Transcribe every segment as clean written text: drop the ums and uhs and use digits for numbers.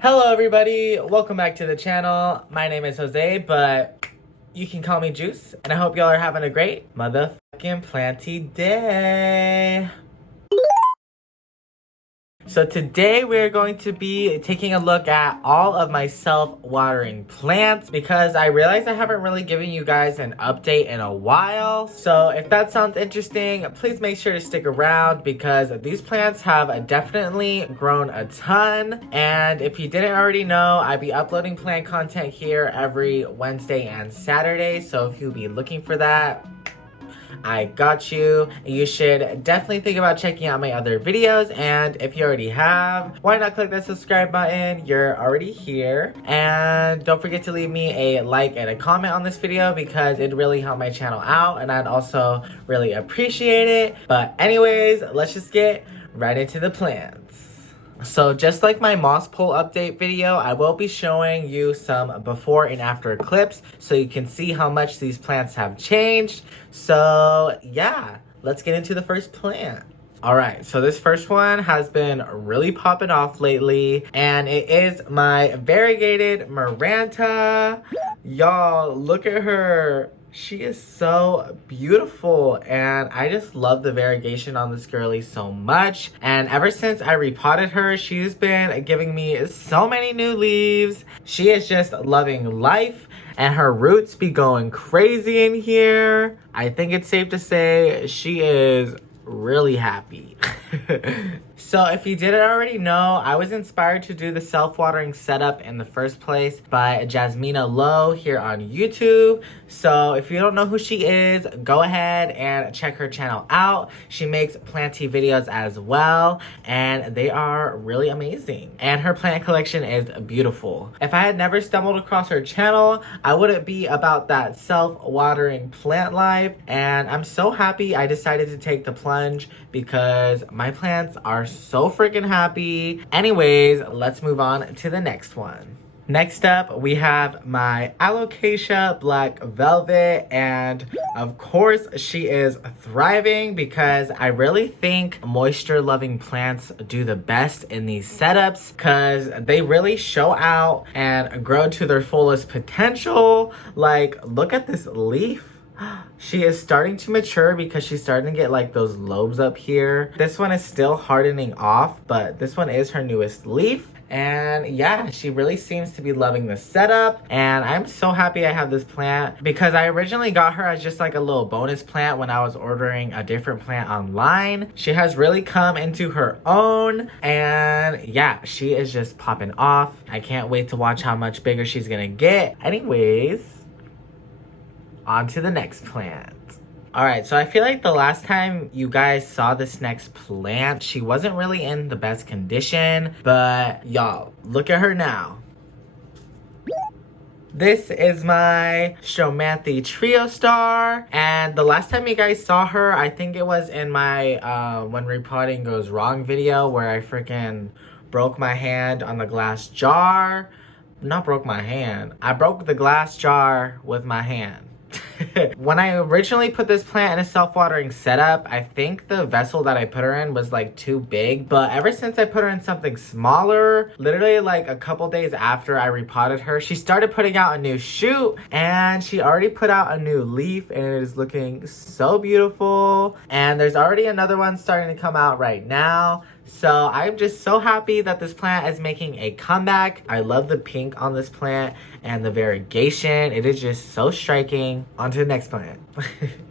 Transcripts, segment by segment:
Hello everybody, welcome back to the channel. My name is Jose, but you can call me Juice, and I hope y'all are having a great motherfucking planty day. So today we're going to be taking a look at all of my self-watering plants because I realized I haven't really given you guys an update in a while. So if that sounds interesting, please make sure to stick around because these plants have definitely grown a ton. And if you didn't already know, I'd be uploading plant content here every Wednesday and Saturday. So if you'll be looking for that, I got you. You should definitely think about checking out my other videos, and if you already have, why not click that subscribe button? You're already here. And don't forget to leave me a like and a comment on this video because it really helped my channel out and I'd also really appreciate it. But anyways, let's just get right into the plants. So just like my moss pole update video, I will be showing you some before and after clips so you can see how much these plants have changed. So yeah, let's get into the first plant. Alright, so this first one has been really popping off lately, and it is my variegated maranta. Y'all, look at her. She is so beautiful, and I just love the variegation on this girly so much. And ever since I repotted her, she's been giving me so many new leaves. She is just loving life, and her roots be going crazy in here. I think it's safe to say she is really happy. So if you didn't already know, I was inspired to do the self-watering setup in the first place by Jasmina Lowe here on YouTube. So if you don't know who she is, go ahead and check her channel out. She makes planty videos as well, and they are really amazing. And her plant collection is beautiful. If I had never stumbled across her channel, I wouldn't be about that self-watering plant life. And I'm so happy I decided to take the plunge because my plants are so freaking happy. Anyways, let's move on to the next one. Next up, we have my alocasia black velvet, and of course she is thriving because I really think moisture loving plants do the best in these setups because they really show out and grow to their fullest potential. Like, look at this leaf. She is starting to mature because she's starting to get like those lobes up here. This one is still hardening off, but this one is her newest leaf. And yeah, she really seems to be loving the setup. And I'm so happy I have this plant because I originally got her as just like a little bonus plant when I was ordering a different plant online. She has really come into her own. And yeah, she is just popping off. I can't wait to watch how much bigger she's gonna get. Anyways, on to the next plant. Alright, so I feel like the last time you guys saw this next plant, she wasn't really in the best condition, but y'all, look at her now. This is my stromanthe triostar, and the last time you guys saw her, I think it was in my when repotting goes wrong video where I freaking broke my hand on the glass jar. Not broke my hand, I broke the glass jar with my hand. When I originally put this plant in a self-watering setup, I think the vessel that I put her in was like too big, but ever since I put her in something smaller, literally like a couple days after I repotted her, she started putting out a new shoot, and she already put out a new leaf, and it is looking so beautiful. And there's already another one starting to come out right now. So I'm just so happy that this plant is making a comeback. I love the pink on this plant and the variegation. It is just so striking. On to the next plant.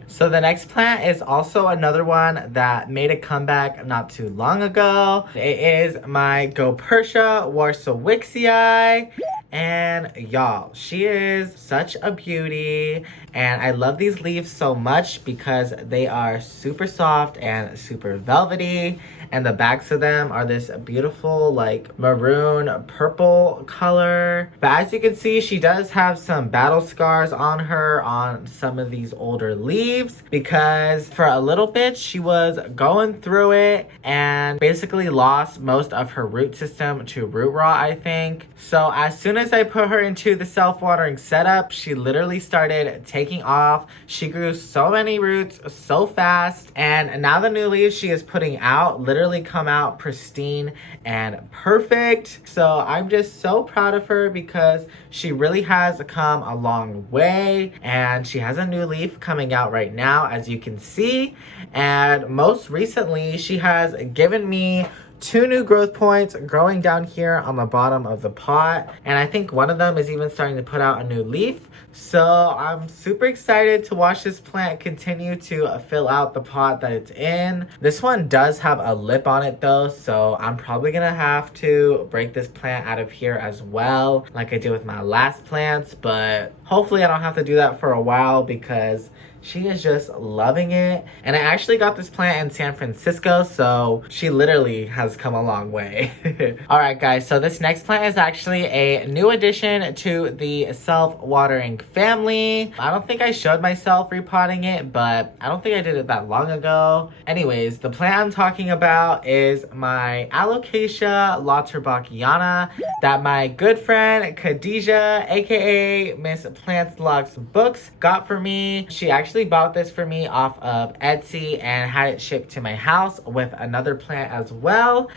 So the next plant is also another one that made a comeback not too long ago. It is my goeppertia warscewiczii. And y'all, she is such a beauty, and I love these leaves so much because they are super soft and super velvety, and the backs of them are this beautiful like maroon purple color. But as you can see, she does have some battle scars on her on some of these older leaves because for a little bit she was going through it and basically lost most of her root system to root rot, I think. So as soon as I put her into the self-watering setup, she literally started taking off. She grew so many roots so fast, and now the new leaves she is putting out literally literally come out pristine and perfect. So I'm just so proud of her because she really has come a long way, and she has a new leaf coming out right now, as you can see. And most recently, she has given me 2 new growth points growing down here on the bottom of the pot, and I think one of them is even starting to put out a new leaf. So I'm super excited to watch this plant continue to fill out the pot that it's in. This one does have a lip on it though, so I'm probably gonna have to break this plant out of here as well, like I did with my last plants, but hopefully I don't have to do that for a while because she is just loving it. And I actually got this plant in San Francisco, so she literally has come a long way. Alright guys, so this next plant is actually a new addition to the self-watering family. I don't think I showed myself repotting it, but I don't think I did it that long ago. Anyways, the plant I'm talking about is my alocasia lauterbachiana that my good friend Khadijah, aka Miss Plants Locks Books, got for me. She actually bought this for me off of Etsy and had it shipped to my house with another plant as well.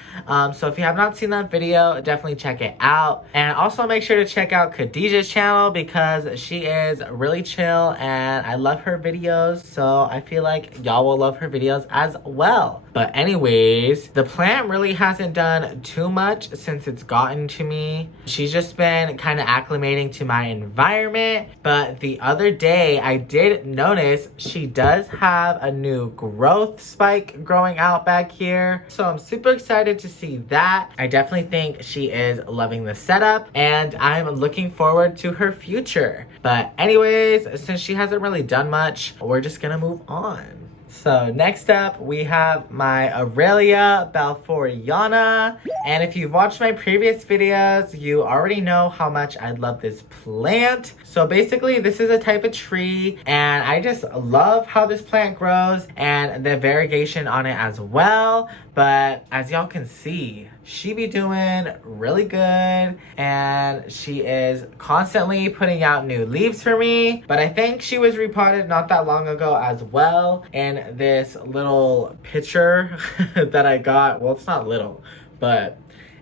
So if you have not seen that video, definitely check it out. And also make sure to check out Khadijah's channel because she is really chill and I love her videos. So I feel like y'all will love her videos as well. But anyways, the plant really hasn't done too much since it's gotten to me. She's just been kind of acclimating to my environment. But the other day I did notice she does have a new growth spike growing out back here. So I'm super excited to see that. I definitely think she is loving the setup and I'm looking forward to her future. But anyways, since she hasn't really done much, we're just gonna move on. So next up, we have my Aralia balfouriana. And if you've watched my previous videos, you already know how much I love this plant. So basically, this is a type of tree, and I just love how this plant grows and the variegation on it as well. But as y'all can see, she be doing really good and she is constantly putting out new leaves for me. But I think she was repotted not that long ago as well in this little pitcher that I got. Well, it's not little, but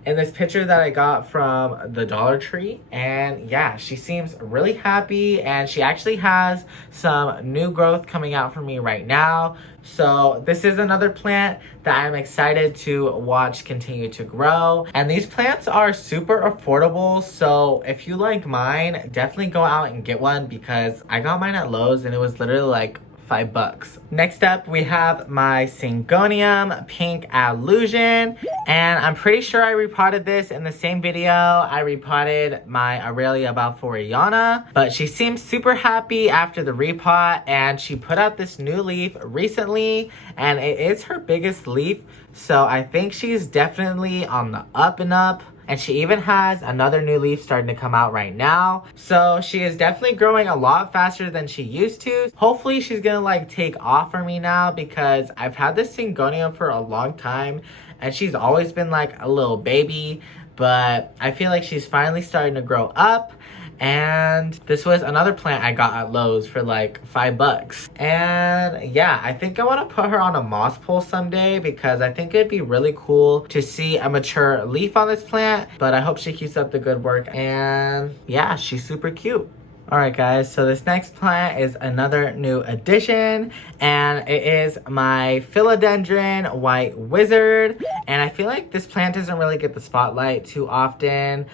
in this picture that I got from the Dollar Tree. And yeah, she seems really happy and she actually has some new growth coming out for me right now. So this is another plant that I'm excited to watch continue to grow. And these plants are super affordable. So if you like mine, definitely go out and get one because I got mine at Lowe's and it was literally like $5. Next up, we have my syngonium pink allusion, and I'm pretty sure I repotted this in the same video I repotted my Aralia balfouriana, but she seems super happy after the repot, and she put out this new leaf recently, and it is her biggest leaf, so I think she's definitely on the up and up. And she even has another new leaf starting to come out right now. So she is definitely growing a lot faster than she used to. Hopefully she's gonna like take off for me now because I've had this syngonium for a long time and she's always been like a little baby. But I feel like she's finally starting to grow up. And this was another plant I got at Lowe's for like $5. And yeah, I think I want to put her on a moss pole someday because I think it'd be really cool to see a mature leaf on this plant. But I hope she keeps up the good work. And yeah, she's super cute. Alright guys, so this next plant is another new addition and it is my philodendron white wizard, and I feel like this plant doesn't really get the spotlight too often.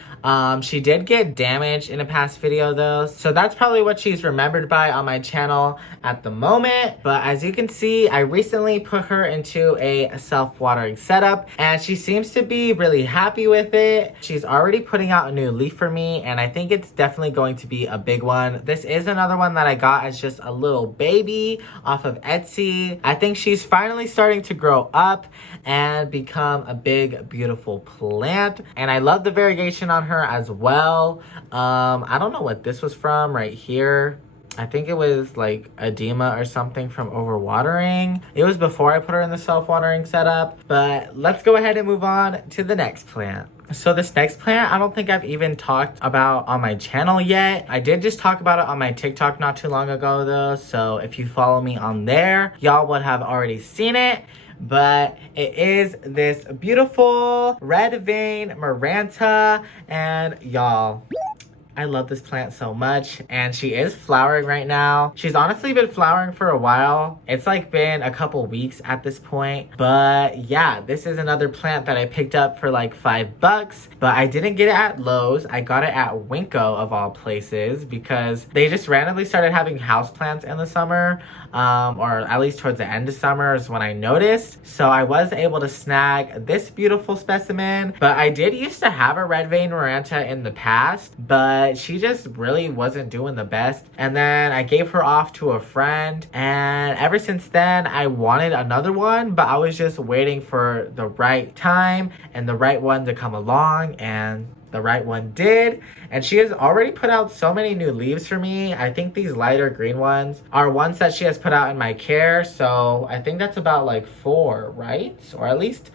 She did get damaged in a past video though, so that's probably what she's remembered by on my channel at the moment. But as you can see, I recently put her into a self-watering setup and she seems to be really happy with it. She's already putting out a new leaf for me and I think it's definitely going to be a big one. This is another one that I got as just a little baby off of Etsy. I think she's finally starting to grow up and become a big, beautiful plant. And I love the variegation on her as well. I don't know what this was from right here. I think it was like edema or something from overwatering. It was before I put her in the self-watering setup. But let's go ahead and move on to the next plant. So this next plant, I don't think I've even talked about on my channel yet. I did just talk about it on my TikTok not too long ago though. So if you follow me on there, y'all would have already seen it. but it is this beautiful red vein maranta, and y'all, I love this plant so much, and she is flowering right now. She's honestly been flowering for a while. It's like been a couple weeks at this point, but yeah, this is another plant that I picked up for like $5, but I didn't get it at Lowe's. I got it at Winco of all places because they just randomly started having houseplants in the summer, or at least towards the end of summer is when I noticed. So I was able to snag this beautiful specimen, but I did used to have a red vein maranta in the past, but she just really wasn't doing the best. And then I gave her off to a friend, and ever since then I wanted another one, but I was just waiting for the right time and the right one to come along, and the right one did. And she has already put out so many new leaves for me. I think these lighter green ones are ones that she has put out in my care. So I think that's about like 4, right? Or at least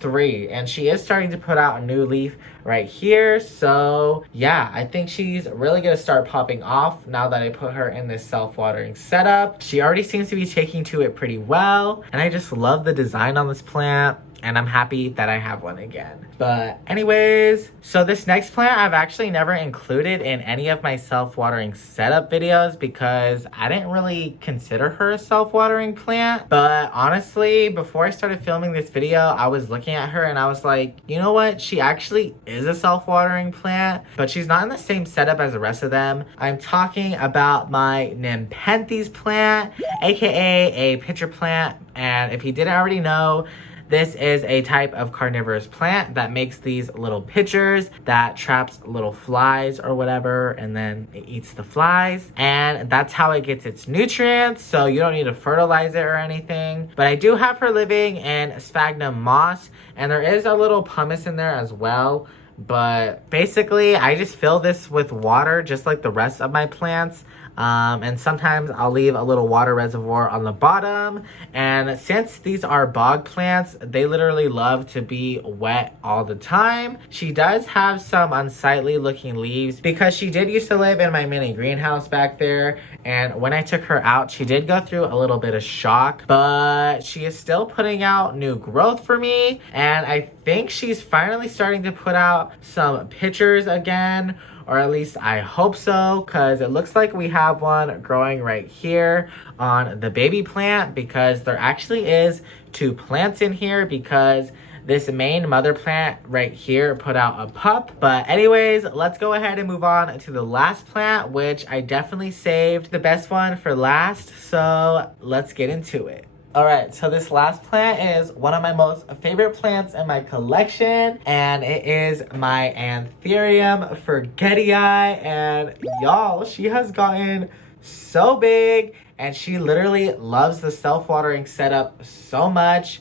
3. And she is starting to put out a new leaf right here. So yeah, I think she's really gonna start popping off now that I put her in this self-watering setup. She already seems to be taking to it pretty well, and I just love the design on this plant, and I'm happy that I have one again. But anyways, so this next plant I've actually never included in any of my self-watering setup videos because I didn't really consider her a self-watering plant. But honestly, before I started filming this video, I was looking at her and I was like, you know what? She actually is a self-watering plant, but she's not in the same setup as the rest of them. I'm talking about my nepenthes plant, aka a pitcher plant. And if you didn't already know, this is a type of carnivorous plant that makes these little pitchers that traps little flies or whatever, and then it eats the flies. And that's how it gets its nutrients, so you don't need to fertilize it or anything. But I do have her living in sphagnum moss, and there is a little pumice in there as well. But basically, I just fill this with water just like the rest of my plants. And sometimes I'll leave a little water reservoir on the bottom. And since these are bog plants, they literally love to be wet all the time. She does have some unsightly looking leaves because she did used to live in my mini greenhouse back there. And when I took her out, she did go through a little bit of shock, but she is still putting out new growth for me. And I think she's finally starting to put out some pitchers again. Or at least I hope so, because it looks like we have one growing right here on the baby plant, because there actually is 2 plants in here because this main mother plant right here put out a pup. But anyways, let's go ahead and move on to the last plant, which I definitely saved the best one for last. So let's get into it. Alright, so this last plant is one of my most favorite plants in my collection, and it is my anthurium forgetii, and y'all, she has gotten so big, and she literally loves the self-watering setup so much.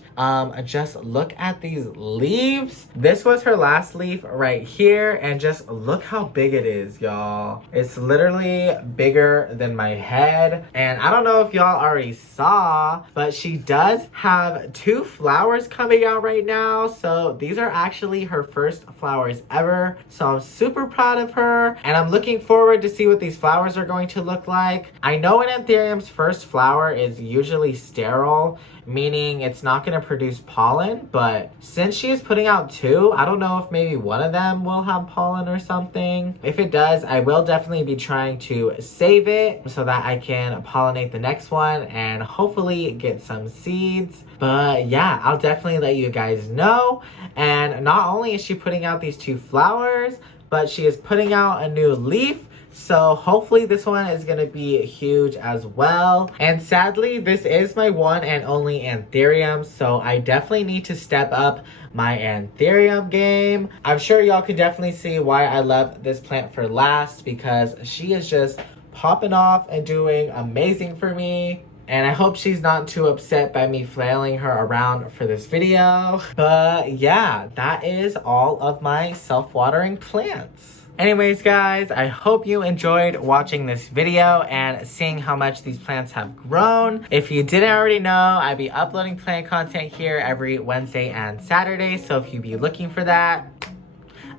Just look at these leaves. This was her last leaf right here, and just look how big it is, y'all. It's literally bigger than my head. And I don't know if y'all already saw, but she does have 2 flowers coming out right now. So these are actually her first flowers ever. So I'm super proud of her, and I'm looking forward to see what these flowers are going to look like. I know an anthurium's first flower is usually sterile, meaning it's not going to produce pollen, but since she is putting out 2, I don't know if maybe one of them will have pollen or something. If it does, I will definitely be trying to save it so that I can pollinate the next one and hopefully get some seeds. But yeah, I'll definitely let you guys know. And not only is she putting out these 2 flowers, but she is putting out a new leaf. So hopefully this one is going to be huge as well. And sadly, this is my one and only anthurium, so I definitely need to step up my anthurium game. I'm sure y'all can definitely see why I love this plant for last, because she is just popping off and doing amazing for me. And I hope she's not too upset by me flailing her around for this video. But yeah, that is all of my self-watering plants. Anyways, guys, I hope you enjoyed watching this video and seeing how much these plants have grown. If you didn't already know, I'd be uploading plant content here every Wednesday and Saturday. So if you'd be looking for that,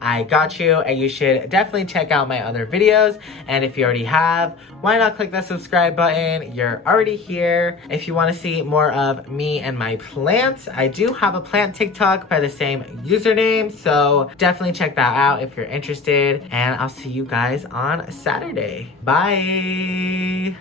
I got you, and you should definitely check out my other videos. And if you already have, why not click that subscribe button? You're already here. If you want to see more of me and my plants, I do have a plant TikTok by the same username, so definitely check that out if you're interested. And I'll see you guys on Saturday. Bye.